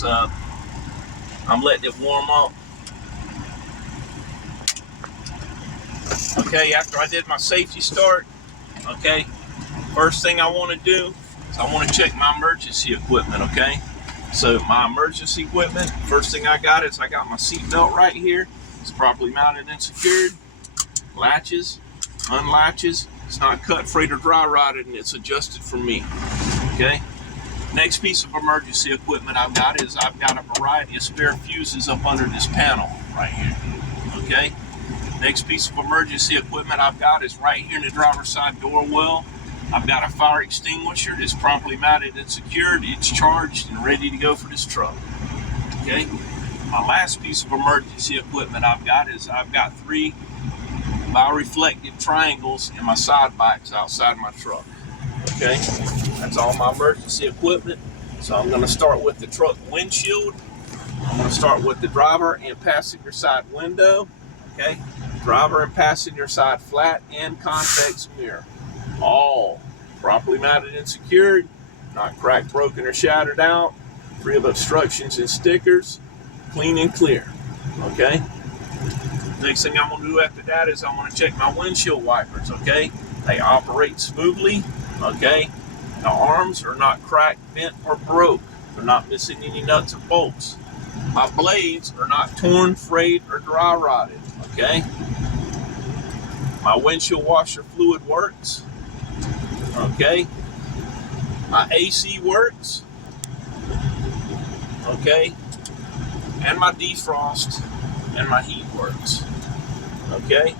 So I'm letting it warm up. Okay, after I did my safety start, okay, first thing I want to do is I want to check my emergency equipment, okay? So my emergency equipment, first thing I got is I got my seat belt right here. It's properly mounted and secured. Latches, unlatches. It's not cut, frayed, or dry rotted, and it's adjusted for me, okay? Next piece of emergency equipment I've got is I've got a variety of spare fuses up under this panel right here, okay? Next piece of emergency equipment I've got is right here in the driver's side door well. I've got a fire extinguisher that's properly mounted and secured. It's charged and ready to go for this truck, okay? My last piece of emergency equipment I've got is I've got 3 bioreflective triangles in my side bikes outside my truck, okay? That's all my emergency equipment. So I'm gonna start with the truck windshield. I'm gonna start with the driver and passenger side window, okay? Driver and passenger side flat and convex mirror. All properly mounted and secured, not cracked, broken, or shattered out, free of obstructions and stickers, clean and clear, okay? Next thing I'm gonna do after that is I'm gonna check my windshield wipers, okay? They operate smoothly, okay? The arms are not cracked, bent, or broke. They're not missing any nuts or bolts. My blades are not torn, frayed, or dry rotted, okay? My windshield washer fluid works, okay? My AC works, okay? And my defrost and my heat works, okay?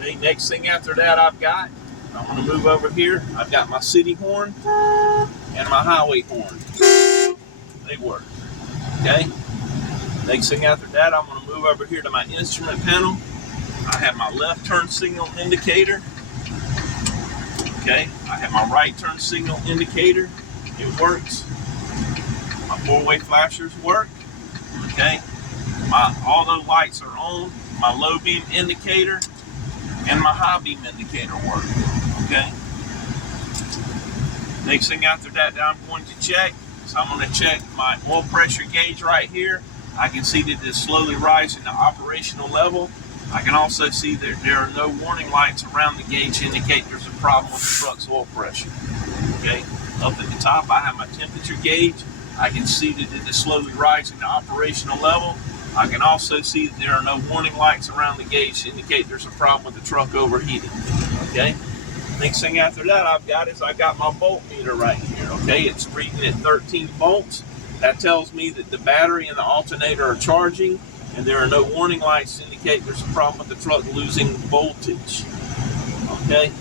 Okay, next thing after that I'm gonna move over here. I've got my city horn and my highway horn. They work, okay? Next thing after that, I'm gonna move over here to my instrument panel. I have my left turn signal indicator, okay? I have my right turn signal indicator. It works. My 4-way flashers work, okay? All those lights are on. My low beam indicator and my high beam indicator work, okay? Next thing after that I'm going to check, so I'm going to check my oil pressure gauge right here. I can see that it's slowly rising to operational level. I can also see that there are no warning lights around the gauge to indicate there's a problem with the truck's oil pressure, okay? Up at the top I have my temperature gauge. I can see that it is slowly rising to operational level. I can also see that there are no warning lights around the gauge to indicate there's a problem with the truck overheating, okay? Next thing after that I've got my volt meter right here, okay? It's reading at 13 volts. That tells me that the battery and the alternator are charging, and there are no warning lights to indicate there's a problem with the truck losing voltage, okay?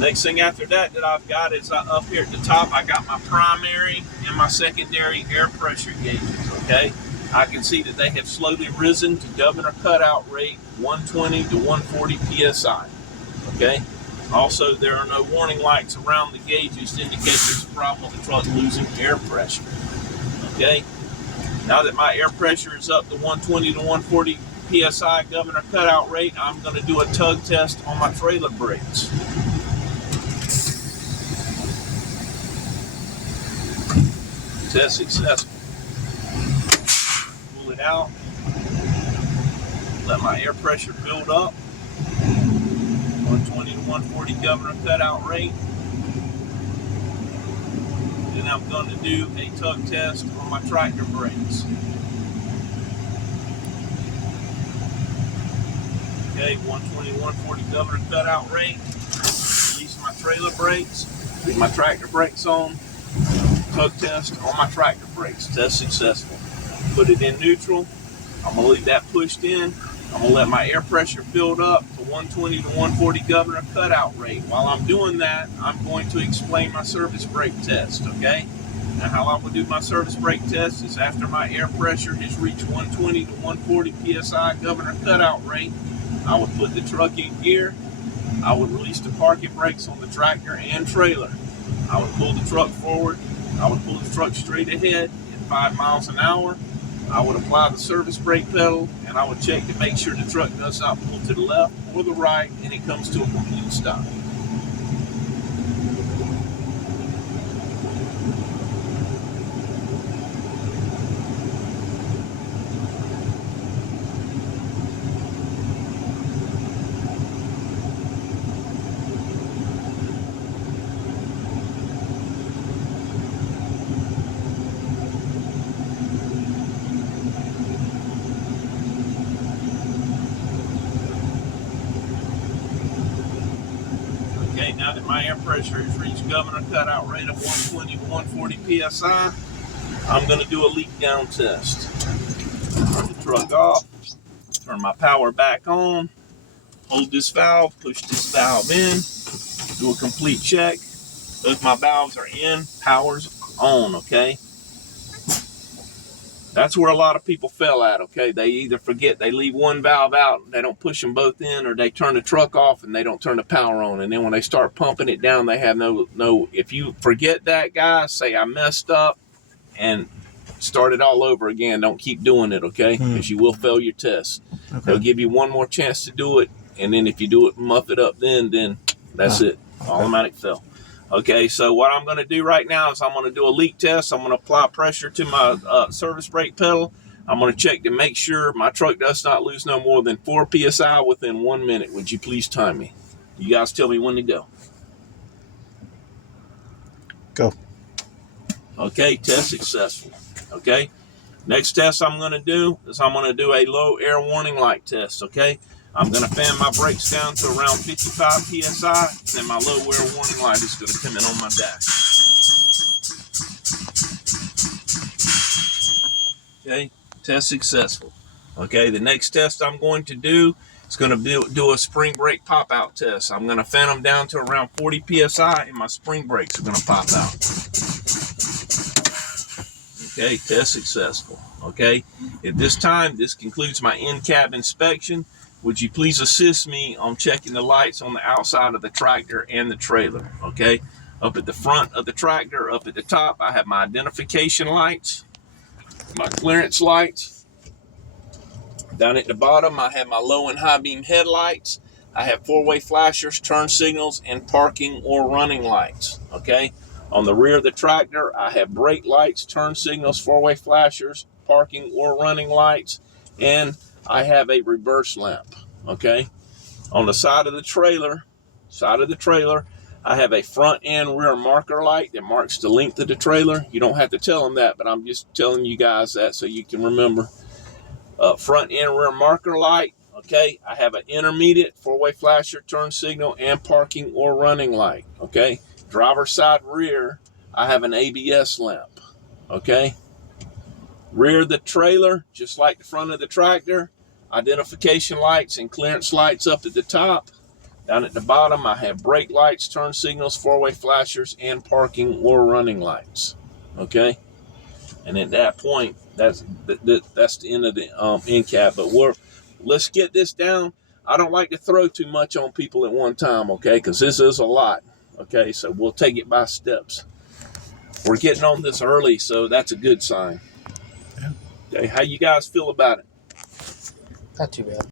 Next thing after that I've got is up here at the top, I got my primary and my secondary air pressure gauges, okay? I can see that they have slowly risen to governor cutout rate 120 to 140 PSI, okay? Also, there are no warning lights around the gauges to indicate there's a problem with the truck losing air pressure, okay? Now that my air pressure is up to 120 to 140 PSI governor cutout rate, I'm gonna do a tug test on my trailer brakes. Test successful. Pull it out. Let my air pressure build up. 120 to 140 governor cutout rate. Then I'm going to do a tug test on my tractor brakes. Okay, 120 to 140 governor cutout rate. Release my trailer brakes. Leave my tractor brakes on. Tug test on my tractor brakes. Test successful. Put it in neutral. I'm going to leave that pushed in. I'm going to let my air pressure build up to 120 to 140 governor cutout rate. While I'm doing that, I'm going to explain my service brake test, okay? Now, how I will do my service brake test is after my air pressure has reached 120 to 140 PSI governor cutout rate, I would put the truck in gear. I would release the parking brakes on the tractor and trailer. I would pull the truck forward. I would pull the truck straight ahead at 5 miles an hour. I would apply the service brake pedal, and I would check to make sure the truck does not pull to the left or the right and it comes to a complete stop. my air pressure has reached governor cutout rate of 120 to 140 psi. I'm going to do a leak down test. Turn the truck off, turn my power back on, hold this valve, push this valve in, do a complete check. Both my valves are in, power's on, okay? That's where a lot of people fail at, okay? They either forget, they leave one valve out, they don't push them both in, or they turn the truck off and they don't turn the power on. And then when they start pumping it down, they have no, if you forget that, guys, say I messed up and start it all over again. Don't keep doing it, okay? Because you will fail your test. Okay. They'll give you one more chance to do it, and then if you do it, muff it up then that's it. Okay. Automatic fail. Okay, so what I'm going to do right now is I'm going to do a leak test. I'm going to apply pressure to my service brake pedal. I'm going to check to make sure my truck does not lose no more than 4 psi within 1 minute. Would you please time me? You guys tell me when to go. Go. Okay, test successful. Okay, next test I'm going to do is I'm going to do a low air warning light test. Okay, I'm going to fan my brakes down to around 55 psi, then my low air warning light is going to come in on my dash. Okay, test successful. Okay, the next test I'm going to do is going to do a spring brake pop out test. I'm going to fan them down to around 40 psi, and my spring brakes are going to pop out. Okay, test successful. Okay, at this time, this concludes my in-cab inspection. Would you please assist me on checking the lights on the outside of the tractor and the trailer? Okay, up at the front of the tractor, up at the top, I have my identification lights, my clearance lights. Down at the bottom, I have my low and high beam headlights. I have four-way flashers, turn signals, and parking or running lights. Okay. On the rear of the tractor, I have brake lights, turn signals, four-way flashers, parking or running lights, and I have a reverse lamp. Okay. On the side of the trailer, I have a front and rear marker light that marks the length of the trailer. You don't have to tell them that, but I'm just telling you guys that so you can remember. Front and rear marker light. Okay. I have an intermediate, four-way flasher, turn signal, and parking or running light. Okay. Driver's side rear, I have an ABS lamp. Okay. Rear of the trailer, just like the front of the tractor, identification lights and clearance lights up at the top. Down at the bottom, I have brake lights, turn signals, four-way flashers, and parking or running lights. Okay. And at that point, that's the end of the in-cab. But let's get this down. I don't like to throw too much on people at one time, okay? Because this is a lot. Okay, so we'll take it by steps. We're getting on this early, so that's a good sign. Okay, how you guys feel about it? Not too bad.